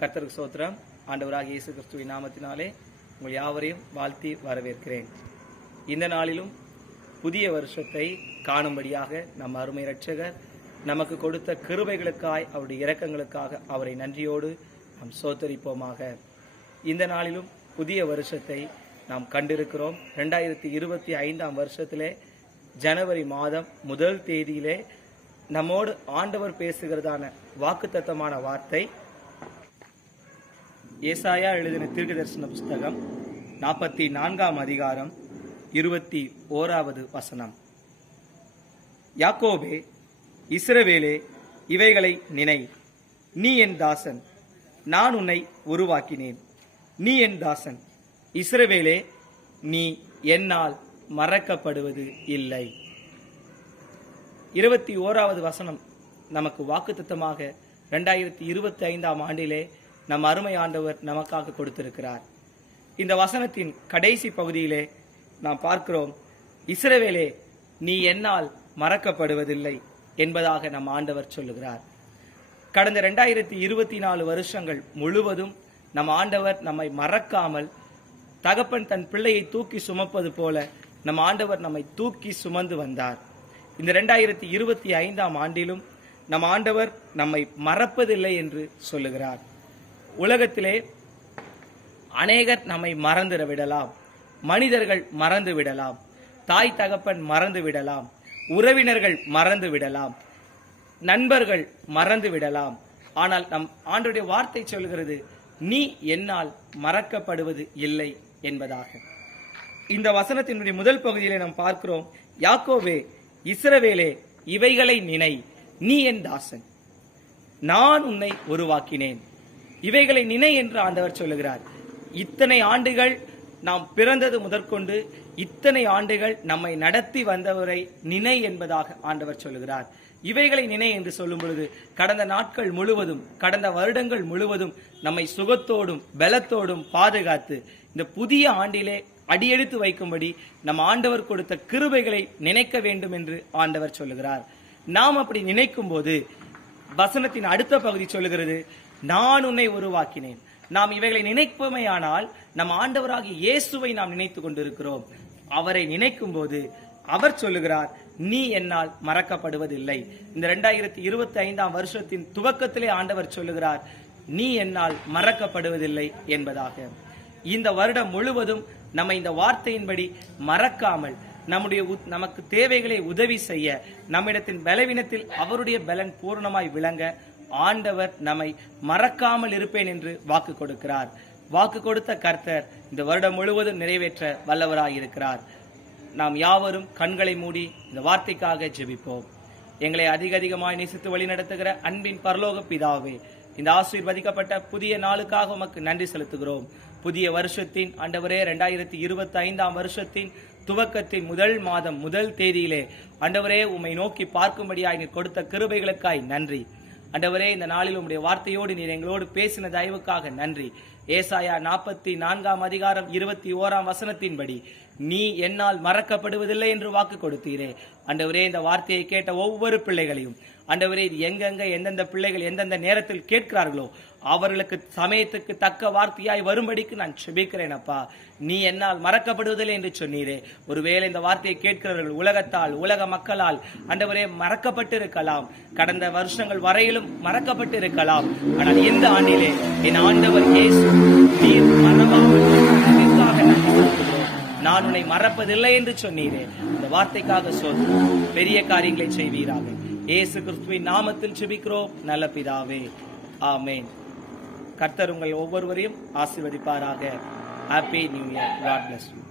கர்த்தருக்கு சோத்திரம் ஆண்டவராக இயேசு கிறிஸ்துவின் நாமத்தினாலே உங்கள் யாவரையும் வாழ்த்தி வரவேற்கிறேன். இந்த நாளிலும் புதிய வருஷத்தை காணும்படியாக நம் அருமை ரட்சகர் நமக்கு கொடுத்த கிருபைகளுக்காய் அவருடைய இரக்கங்களுக்காக அவரை நன்றியோடு நாம் சோத்தரிப்போமாக இந்த நாளிலும் புதிய வருஷத்தை நாம் கண்டிருக்கிறோம். ரெண்டாயிரத்தி இருபத்தி ஐந்தாம் வருஷத்திலே ஜனவரி மாதம் முதல் தேதியிலே நம்மோடு ஆண்டவர் பேசுகிறதான வாக்குத்தத்தமான வார்த்தை ஏசாயா எழுதின தீர்க்க தரிசன புஸ்தகம் நாற்பத்தி நான்காம் அதிகாரம் இருபத்தி ஓராவது வசனம். யாக்கோபே இஸ்ரவேலே இவைகளை நினை. நீ என் தாசன் நான் உன்னை உருவாக்கினேன். நீ என் தாசன் இஸ்ரவேலே நீ என்னால் மறக்கப்படுவது இல்லை. இருபத்தி ஓராவது வசனம் நமக்கு வாக்குத்தத்தமாக ரெண்டாயிரத்தி இருபத்தி ஐந்தாம் ஆண்டிலே நம் அருமை ஆண்டவர் நமக்காக கொடுத்திருக்கிறார். இந்த வசனத்தின் கடைசி பகுதியிலே நாம் பார்க்கிறோம் இஸ்ரவேலே நீ என்னால் மறக்கப்படுவதில்லை என்பதாக நம் ஆண்டவர் சொல்லுகிறார். கடந்த ரெண்டாயிரத்தி இருபத்தி நாலு வருஷங்கள் முழுவதும் நம் ஆண்டவர் நம்மை மறக்காமல் தகப்பன் தன் பிள்ளையை தூக்கி சுமப்பது போல நம் ஆண்டவர் நம்மை தூக்கி சுமந்து வந்தார். இந்த ரெண்டாயிரத்தி இருபத்தி ஐந்தாம் ஆண்டிலும் நம் ஆண்டவர் நம்மை மறப்பதில்லை என்று சொல்லுகிறார். உலகத்திலே அநேகர் நம்மை மறந்துட விடலாம். மனிதர்கள் மறந்து விடலாம். தாய் தகப்பன் மறந்து விடலாம். உறவினர்கள் மறந்து விடலாம். நண்பர்கள் மறந்து விடலாம். ஆனால் நம் ஆண்டுடைய வார்த்தை சொல்கிறது நீ என்னால் மறக்கப்படுவது இல்லை என்பதாக. இந்த வசனத்தினுடைய முதல் பகுதியிலே நாம் பார்க்கிறோம் யாக்கோவே இஸ்ரவேலே இவைகளை நினை. நீ என் தாசன். நான் உன்னை உருவாக்கினேன். இவைகளை நினை என்று ஆண்டவர் சொல்லுகிறார். இத்தனை ஆண்டுகள் நாம் பிறந்தது முதற்கொண்டு இத்தனை ஆண்டுகள் நம்மை நடத்தி வந்தவரை நினை என்பதாக ஆண்டவர் சொல்லுகிறார். இவைகளை நினை என்று சொல்லும் பொழுது கடந்த நாட்கள் முழுவதும் கடந்த வருடங்கள் முழுவதும் நம்மை சுகத்தோடும் பலத்தோடும் பாதுகாத்து இந்த புதிய ஆண்டிலே அடியெடுத்து வைக்கும்படி நம் ஆண்டவர் கொடுத்த கிருபைகளை நினைக்க வேண்டும் என்று ஆண்டவர் சொல்லுகிறார். நாம் அப்படி நினைக்கும் போது வசனத்தின் அடுத்த பகுதி சொல்லுகிறது. நான் உன்னை உருவாக்கினேன். நாம் இவைகளை நினைப்போமேயானால் நம் ஆண்டவராகிய இயேசுவை நாம் நினைத்து கொண்டிருக்கிறோம். அவரை நினைக்கும் போது அவர் சொல்லுகிறார் நீ என்னால் மறக்கப்படுவதில்லை. இந்த ரெண்டாயிரத்தி இருபத்தி ஐந்தாம் வருஷத்தின் துவக்கத்திலே ஆண்டவர் சொல்லுகிறார் நீ என்னால் மறக்கப்படுவதில்லை என்பதாக. இந்த வருடம் முழுவதும் நம்ம இந்த வார்த்தையின்படி மறக்காமல் நம்முடைய உத்- நமக்கு தேவைகளை உதவி செய்ய நம்மிடத்தின் பலவீனத்தில் அவருடைய பலன் பூர்ணமாய் விளங்க ஆண்டவர் நம்மை மறக்காமல் இருப்பேன் என்று வாக்கு கொடுக்கிறார். வாக்கு கொடுத்த கர்த்தர் இந்த வருடம் முழுவதும் நிறைவேற்ற வல்லவராயிருக்கிறார் நாம் யாவரும் கண்களை மூடி இந்த வார்த்தைக்காக ஜெபிப்போம். எங்களை அதிக அதிகமாய் நேசித்து வழிநடத்துகிற அன்பின் பரலோக பிதாவே இந்த ஆசீர்வதிக்கப்பட்ட புதிய நாளுக்காக உமக்கு நன்றி செலுத்துகிறோம். புதிய வருஷத்தின் ஆண்டவரே ரெண்டாயிரத்தி இருபத்தி ஐந்தாம் வருஷத்தின் துவக்கத்தின் முதல் மாதம் முதல் தேதியிலே ஆண்டவரே உம்மை நோக்கி பார்க்கும்படியாய் நீர் கொடுத்த கிருபைகளுக்காய் நன்றி. அண்டவரே இந்த நாளில் உம்முடைய வார்த்தையோடு நீர் எங்களோடு பேசின தயவுக்காக நன்றி. ஏசாயா நாற்பத்தி நான்காம் அதிகாரம் இருபத்தி ஓராம் வசனத்தின்படி நீ என்னால் மறக்கப்படுவதில்லை என்று வாக்கு கொடுத்தீரே. அண்டவரே இந்த வார்த்தையை கேட்ட ஒவ்வொரு பிள்ளைகளையும் ஆண்டவரே இது எங்கெங்க எந்தெந்த பிள்ளைகள் எந்தெந்த நேரத்தில் கேட்கிறார்களோ அவர்களுக்கு சமயத்துக்கு தக்க வார்த்தையாய் வரும்படிக்கு நான் செபிக்கிறேன் அப்பா. நீ என்னால் மறக்கப்படுவதில்லை என்று சொன்னீரே. ஒருவேளை இந்த வார்த்தையை கேட்கிறவர்கள் உலகத்தால் உலக மக்களால் அண்டவரே மறக்கப்பட்டு இருக்கலாம் கடந்த வருஷங்கள் வரையிலும் மறக்கப்பட்டு இருக்கலாம் ஆனால் இந்த ஆண்டிலே என் ஆண்டவர் இயேசு நீர் மறவாமல் நான் உன்னை மறப்பதில்லை என்று சொன்னீரே. இந்த வார்த்தைக்காக சொல் பெரிய காரியங்களை செய்வீராக. இயேசு கிறிஸ்துவின் நாமத்தில் செபிக்கிறோம் நல்ல பிதாவே ஆமேன். கர்த்தர் உங்கள் ஒவ்வொருவரையும் ஆசிர்வதிப்பாராக. Happy new year god bless you